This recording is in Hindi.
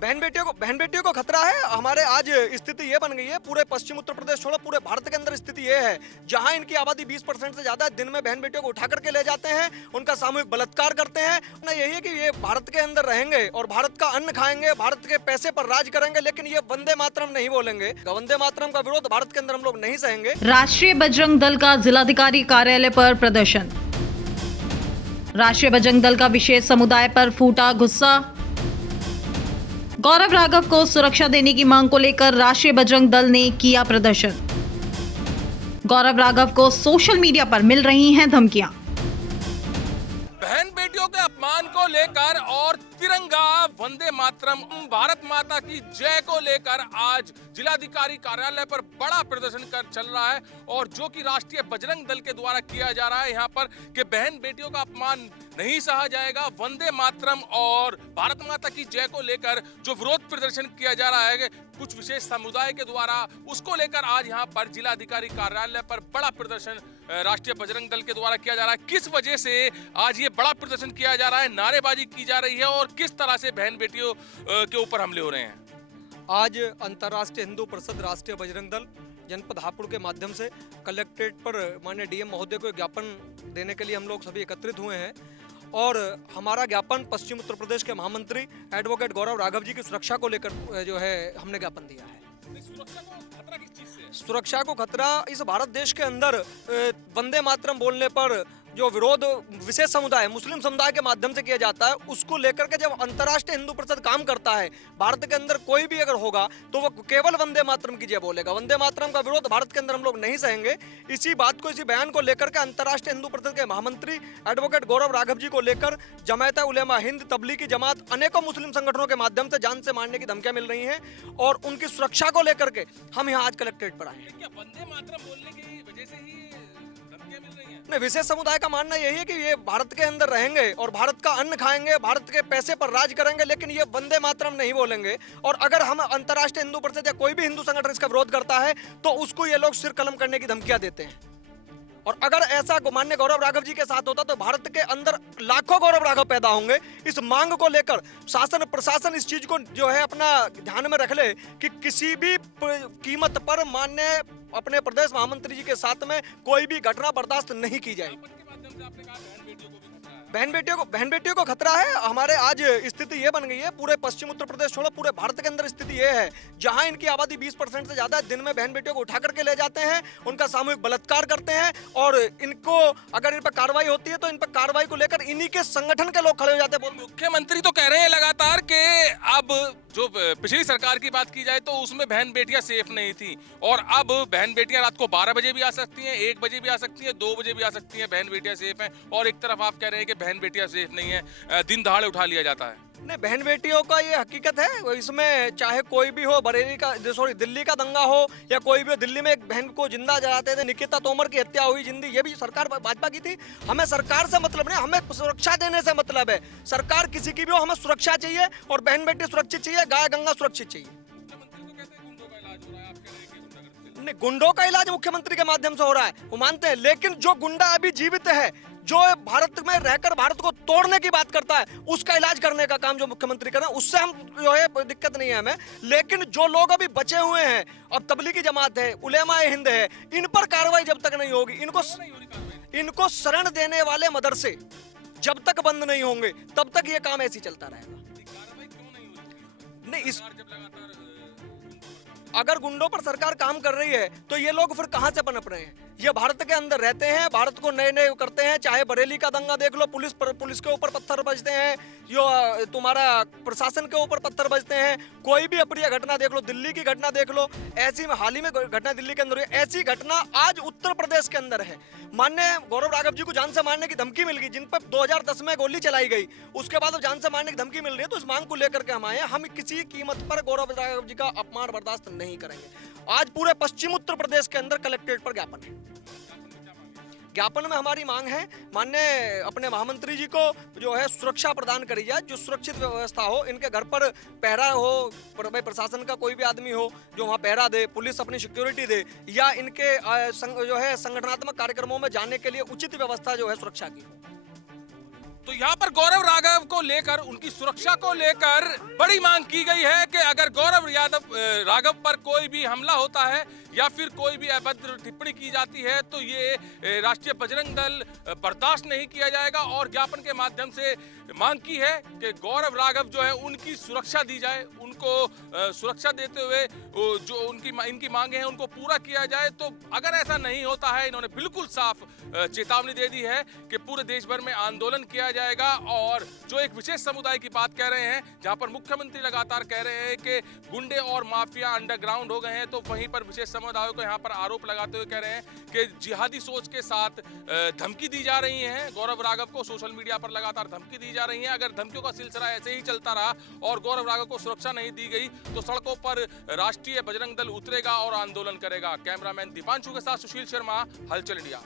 बहन बेटियों को खतरा है। हमारे आज स्थिति ये बन गई है, पूरे पश्चिम उत्तर प्रदेश छोड़ो पूरे भारत के अंदर स्थिति ये है, जहां इनकी आबादी 20% से ज्यादा है। दिन में बहन बेटियों को उठा करके ले जाते हैं, उनका सामूहिक बलात्कार करते हैं। ना यही है कि ये भारत के अंदर रहेंगे और भारत का अन्न खाएंगे, भारत के पैसे पर राज करेंगे, लेकिन ये वंदे मातरम नहीं बोलेंगे। वंदे मातरम का विरोध भारत के अंदर हम लोग नहीं सहेंगे। राष्ट्रीय बजरंग दल का जिलाधिकारी कार्यालय पर प्रदर्शन। राष्ट्रीय बजरंग दल का विशेष समुदाय पर फूटा गुस्सा। गौरव राघव को सुरक्षा देने की मांग को लेकर राष्ट्रीय बजरंग दल ने किया प्रदर्शन। गौरव राघव को सोशल मीडिया पर मिल रही हैं धमकियां। बहन बेटियों के अपमान को लेकर और तिरंगा वंदे मातरम भारत माता की जय को लेकर आज जिलाधिकारी कार्यालय पर बड़ा प्रदर्शन कर चल रहा है, और जो कि राष्ट्रीय बजरंग दल के द्वारा किया जा रहा है यहाँ पर कि बहन बेटियों का अपमान नहीं सहा जाएगा। वंदे मातरम और भारत माता की जय को लेकर जो विरोध प्रदर्शन किया जा रहा है कुछ विशेष समुदाय के द्वारा, उसको लेकर आज यहाँ पर जिलाधिकारी कार्यालय पर बड़ा प्रदर्शन राष्ट्रीय बजरंग दल के द्वारा किया जा रहा है। किस वजह से आज ये बड़ा प्रदर्शन किया जा रहा है, नारेबाजी की जा रही है और किस तरह से बहन बेटियों के ऊपर हमले हो रहे हैं? आज अंतर्राष्ट्रीय हिंदू परिषद राष्ट्रीय बजरंग दल जनपद हापुड़ के माध्यम से कलेक्ट्रेट पर माननीय डीएम महोदय को ज्ञापन देने के लिए हम लोग सभी एकत्रित हुए हैं, और हमारा ज्ञापन पश्चिम उत्तर प्रदेश के महामंत्री एडवोकेट गौरव राघव जी की सुरक्षा को लेकर जो है हमने ज्ञापन दिया है। सुरक्षा को खतरा इस भारत देश के अंदर वंदे मातरम बोलने पर जो विरोध विशेष समुदाय मुस्लिम समुदाय के माध्यम से किया जाता है, उसको लेकर के जब अंतर्राष्ट्रीय हिंदू परिषद काम करता है, भारत के अंदर कोई भी अगर होगा तो वो केवल वंदे मातरम की जय बोलेगा। वंदे मातरम का विरोध भारत के अंदर हम लोग नहीं सहेंगे। इसी बात को, इसी बयान को लेकर के अंतर्राष्ट्रीय हिंदू परिषद के महामंत्री एडवोकेट गौरव राघव जी को लेकर जमायत उलेमा हिंद, तबलीगी जमात, अनेकों मुस्लिम संगठनों के माध्यम से जान से मारने की धमकियां मिल रही हैं, और उनकी सुरक्षा को लेकर के हम यहाँ आज कलेक्ट्रेट पर आए हैं। वंदे मातरम बोलने की वजह से ही धमकियां मिल रही हैं? नहीं, विशेष समुदाय का मानना यही है कि ये भारत के अंदर रहेंगे और भारत का अन्न खाएंगे, भारत के पैसे पर राज करेंगे, लेकिन ये वंदे मातरम नहीं बोलेंगे। और अगर हम अंतर्राष्ट्रीय हिंदू परिषद या कोई भी हिंदू संगठन इसका विरोध करता है तो उसको ये लोग सिर कलम करने की धमकियां देते हैं। और अगर ऐसा माननीय गौरव राघव जी के साथ होता तो भारत के अंदर लाखों गौरव राघव पैदा होंगे। इस मांग को लेकर शासन प्रशासन इस चीज को जो है अपना ध्यान में रख ले कि किसी भी कीमत पर माननीय अपने प्रदेश महामंत्री जी के साथ में कोई भी घटना बर्दाश्त नहीं की जाए। बहन बेटियों को खतरा है। हमारे आज स्थिति ये बन गई है, पूरे पश्चिम उत्तर प्रदेश छोड़ो पूरे भारत के अंदर स्थिति ये है, जहां इनकी आबादी 20% से ज्यादा है। दिन में बहन बेटियों को उठा करके ले जाते हैं, उनका सामूहिक बलात्कार करते हैं, और इनको अगर इन पर कार्रवाई होती है तो इन पर कार्रवाई को लेकर इन्हीं के संगठन के लोग खड़े हो जाते हैं। मुख्यमंत्री तो कह रहे हैं लगातार कि अब जो पिछली सरकार की बात की जाए तो उसमें बहन बेटियां सेफ नहीं थी, और अब बहन बेटियां रात को 12 बजे भी आ सकती हैं, 1 बजे भी आ सकती हैं, 2 बजे भी आ सकती हैं, बहन बेटियां सेफ हैं। और एक तरफ आप कह रहे हैं कि बहन बेटियां सेफ नहीं है, दिन दहाड़े उठा लिया जाता है। नहीं, बहन बेटियों का ये हकीकत है। इसमें चाहे कोई भी हो, बरेली का दिल्ली का दंगा हो या कोई भी हो, दिल्ली में एक बहन को जिंदा जलाते थे, निकिता तोमर की हत्या हुई जिंदी, ये भी सरकार भाजपा की थी। हमें सरकार से मतलब नहीं, हमें सुरक्षा देने से मतलब है। सरकार किसी की भी हो, हमें सुरक्षा चाहिए और बहन बेटी सुरक्षित चाहिए, गाय गंगा सुरक्षित चाहिए। नहीं, गुंडों का इलाज मुख्यमंत्री के माध्यम से हो रहा है, वो मानते हैं, लेकिन जो गुंडा अभी जीवित है, जो भारत में रहकर भारत को तोड़ने की बात करता है, उसका इलाज करने का काम जो मुख्यमंत्री कर रहे हैं, उससे हम जो है दिक्कत नहीं है हमें। लेकिन जो लोग अभी बचे हुए हैं, अब तबलीगी जमात है, उलेमा हिंद है, इन पर कार्रवाई जब तक नहीं होगी, इनको शरण देने वाले मदरसे जब तक बंद नहीं होंगे तब तक ये काम ऐसे ही चलता रहेगा। नहीं, इस अगर गुंडों पर सरकार काम कर रही है तो ये लोग फिर कहां से पनप रहे हैं? ये भारत के अंदर रहते हैं, भारत को नए नए करते हैं। चाहे बरेली का दंगा देख लो, पुलिस के ऊपर पत्थर बजते हैं, यो तुम्हारा प्रशासन के ऊपर पत्थर बजते हैं। कोई भी अप्रिय घटना देख लो, दिल्ली की घटना देख लो, ऐसी में हाल ही में घटना दिल्ली के अंदर हुई, ऐसी घटना आज उत्तर प्रदेश के अंदर है। माननीय गौरव राघव जी को जान से मारने की धमकी मिल गई, जिन पर 2010 में गोली चलाई गई, उसके बाद अब जान से मारने की धमकी मिल रही है। तो इस मांग को लेकर के हम आए हैं। हम किसी कीमत पर गौरव राघव जी का अपमान बर्दाश्त नहीं करेंगे। आज पूरे पश्चिम उत्तर प्रदेश के अंदर कलेक्ट्रेट पर ज्ञापन है। ज्ञापन में हमारी मांग है, माननीय अपने महामंत्री जी को जो है सुरक्षा प्रदान करी जाए, जो सुरक्षित व्यवस्था हो, इनके घर पर पहरा हो, प्रशासन का कोई भी आदमी हो जो वहाँ पहरा दे, पुलिस अपनी सिक्योरिटी दे, या इनके जो है संगठनात्मक कार्यक्रमों में जाने के लिए उचित व्यवस्था जो है सुरक्षा की। तो यहाँ पर गौरव राघव को लेकर, उनकी सुरक्षा को लेकर बड़ी मांग की गई है कि अगर गौरव राघव पर कोई भी हमला होता है या फिर कोई भी अभद्र टिप्पणी की जाती है तो ये राष्ट्रीय बजरंग दल बर्दाश्त नहीं किया जाएगा। और ज्ञापन के माध्यम से मांग की है कि गौरव राघव जो है उनकी सुरक्षा दी जाए, उनको सुरक्षा देते हुए जो इनकी मांगे हैं उनको पूरा किया जाए। तो अगर ऐसा नहीं होता है, इन्होंने बिल्कुल साफ चेतावनी दे दी है कि पूरे देश भर में आंदोलन किया जाएगा। और जो एक विशेष समुदाय की बात कह रहे हैं, जहां पर मुख्यमंत्री लगातार कह रहे हैं कि गुंडे और माफिया अंडरग्राउंड हो गए हैं, तो वहीं पर विशेष समुदायों को यहाँ पर आरोप लगाते हुए कह रहे हैं कि जिहादी सोच के साथ धमकी दी जा रही है। गौरव राघव को सोशल मीडिया पर लगातार धमकी दी जा रही है। अगर धमकियों का सिलसिला ऐसे ही चलता रहा और गौरव राघव को सुरक्षा नहीं दी गई तो सड़कों पर राष्ट्रीय बजरंग दल उतरेगा और आंदोलन करेगा। कैमरामैन दीपांशु के साथ सुशील शर्मा, हलचल इंडिया।